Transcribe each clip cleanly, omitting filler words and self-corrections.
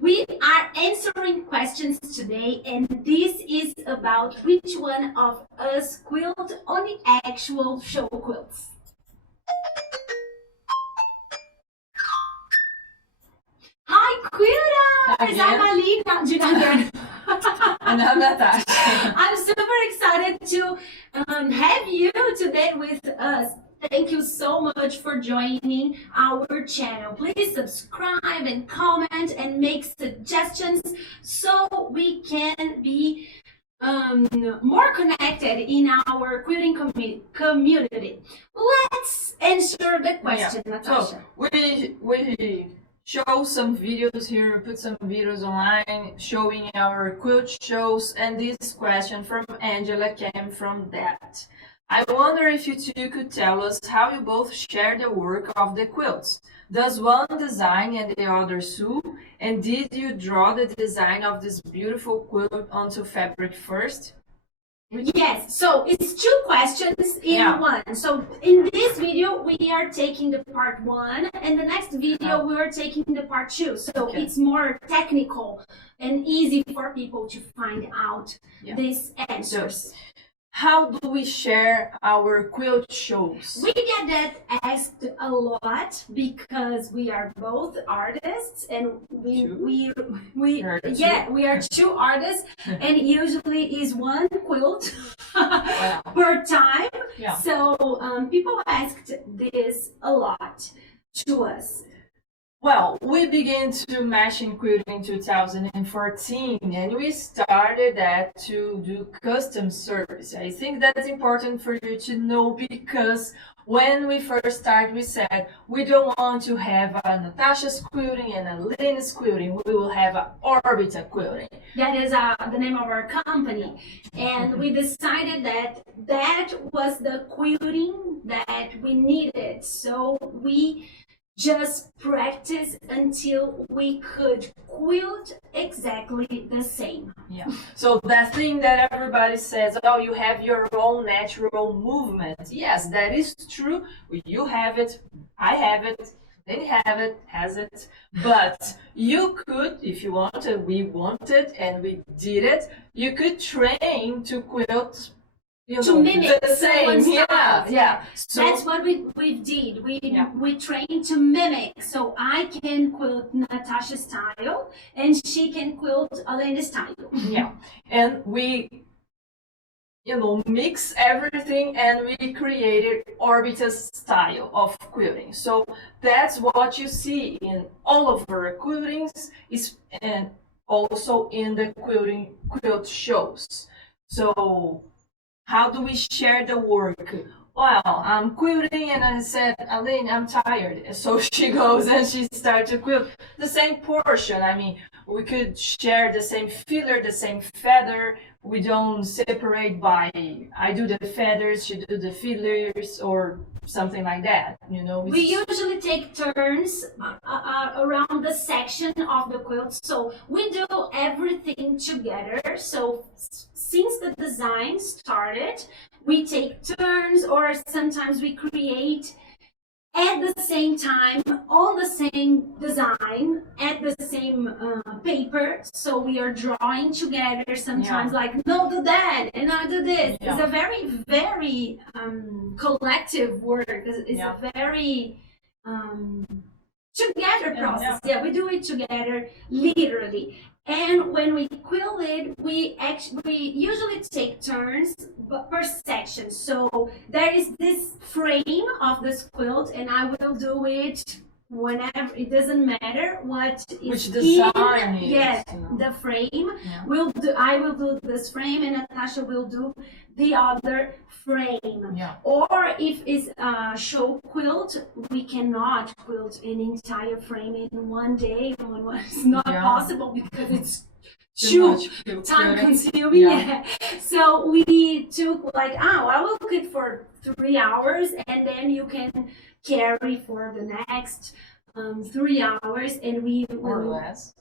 We are answering questions today, and this is about which one of us quilt on the actual show quilts. Hi, quilters! I'm Alina. And I'm Natasha. I'm super excited to have you today with us. Thank you so much for joining our channel. Please subscribe and comment and make suggestions so we can be more connected in our quilting community. Let's answer the question, Natasha. So we show some videos here, put some videos online showing our quilt shows, and this question from Angela came from that. I wonder if you two could tell us how you both share the work of the quilts. Does one design and the other sew? And did you draw the design of this beautiful quilt onto fabric first? Yes, so it's two questions in one. So in this video, we are taking the part 1, and the next video, we are taking the part 2. So it's more technical and easy for people to find out these answers. How do we share our quilt shows? We get that asked a lot because we are both artists, and we are two artists, and usually is one quilt per time. So people asked this a lot to us. Well, we began to machine quilting in 2014, and we started that to do custom service. I think that's important for you to know, because when we first started, we said we don't want to have a Natasha's quilting and a Lena's quilting. We will have a Orbital quilting. That is the name of our company, and we decided that that was the quilting that we needed. So we just practice until we could quilt exactly the same. So that thing that everybody says, oh, you have your own natural movement. Yes, that is true. You have it, I have it, they have it, has it. But you could, if you wanted, we wanted, and we did it, you could train to quilt to mimic the same. So that's what we did. We trained to mimic. So I can quilt Natasha's style, and she can quilt Elena's style. And we mix everything, and we created Orbital's style of quilting. So that's what you see in all of our quiltings, and also in the quilt shows. So how do we share the work? Well, I'm quilting, and I said, Aline, I'm tired. So she goes and she starts to quilt the same portion. I mean, we could share the same filler, the same feather. We don't separate by, I do the feathers, she do the fillers, or something like that. We usually take turns around the section of the quilt, so we do everything together. So since the design started, we take turns, or sometimes we create at the same time on the same design at the same paper. So we are drawing together sometimes, like, no, do that, and I do this. It's a very, very collective work. It's a very together process. We do it together, literally. And when we quilt it, we usually take turns per section. So there is this frame of this quilt, and I will do it whenever. It doesn't matter which design the frame. I will do this frame, and Natasha will do the other frame. Or if it's a show quilt, we cannot quilt an entire frame in one day. It's not possible because it's too time consuming. So we took I will cook for 3 hours, and then you can carry for the next 3 hours, and we will, or less.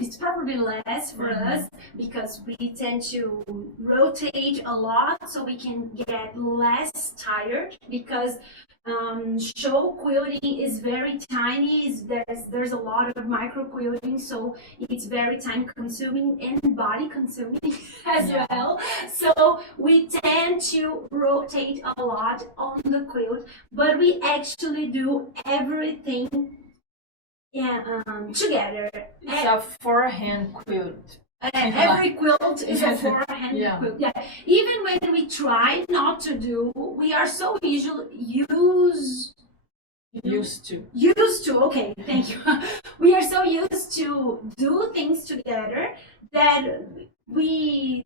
It's probably less for us because we tend to rotate a lot, so we can get less tired, because show quilting is very tiny. There's a lot of micro quilting, so it's very time consuming and body consuming as well. So we tend to rotate a lot on the quilt, but we actually do everything together. It's a four-hand quilt. Every quilt is a four-hand quilt. Yeah. Even when we try not to do, we are so used to. Okay, thank you. We are so used to do things together that we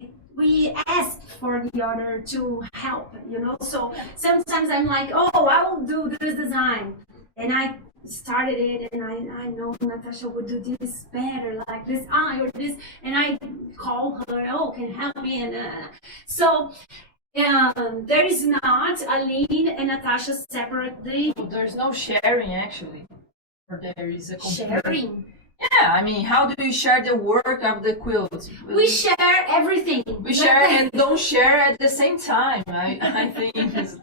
ask for the other to help. So sometimes I'm like, oh, I will do this design, and I started it, and I know Natasha would do this better, like this eye or this, and I call her, oh, can you help me? And so there is not Aline and Natasha separately. There's no sharing actually, or there is a sharing. Yeah, I mean, how do you share the work of the quilt? We share everything. We share and don't share at the same time. I think it's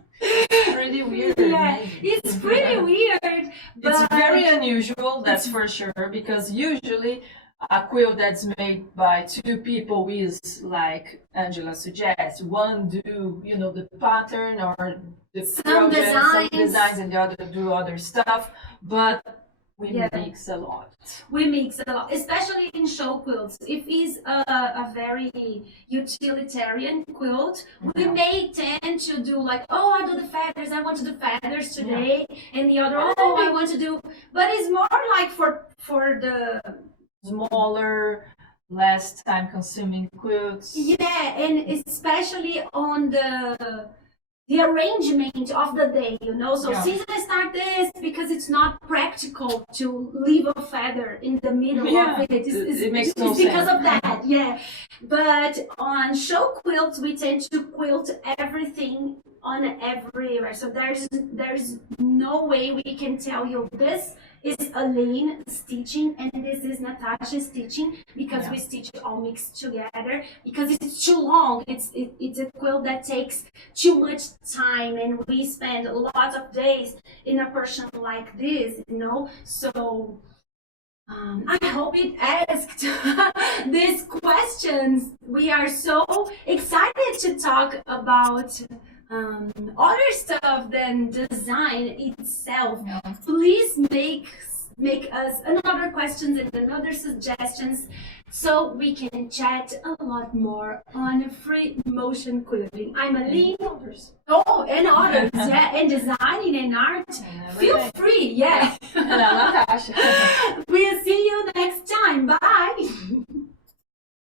pretty weird. Yeah, it's pretty weird. But it's very unusual, that's for sure, because usually a quilt that's made by two people is, like Angela suggests, one do, the pattern or the some designs, and the other do other stuff, but we mix a lot. We mix a lot, especially in show quilts. If it's a very utilitarian quilt, we may tend to do like, oh, I do the feathers, I want to do feathers today, and the other, oh, I want to do, but it's more like for the smaller, less time consuming quilts. Yeah, and especially on the arrangement of the day, so since I start this, because it's not practical to leave a feather in the middle of it. It makes no sense. Because of that, but on show quilts we tend to quilt everything on everywhere, so there's no way we can tell you this is Aline stitching and this is Natasha stitching, because we stitch all mixed together, because it's too long. It's a quilt that takes too much time, and we spend lots of days in a person like this, so I hope it asked these questions. We are so excited to talk about other stuff than design itself. Please make us another questions and another suggestions, so we can chat a lot more on free motion quilting. I'm Aline. And others, and designing and art. Feel free, And Natasha. We'll see you next time. Bye.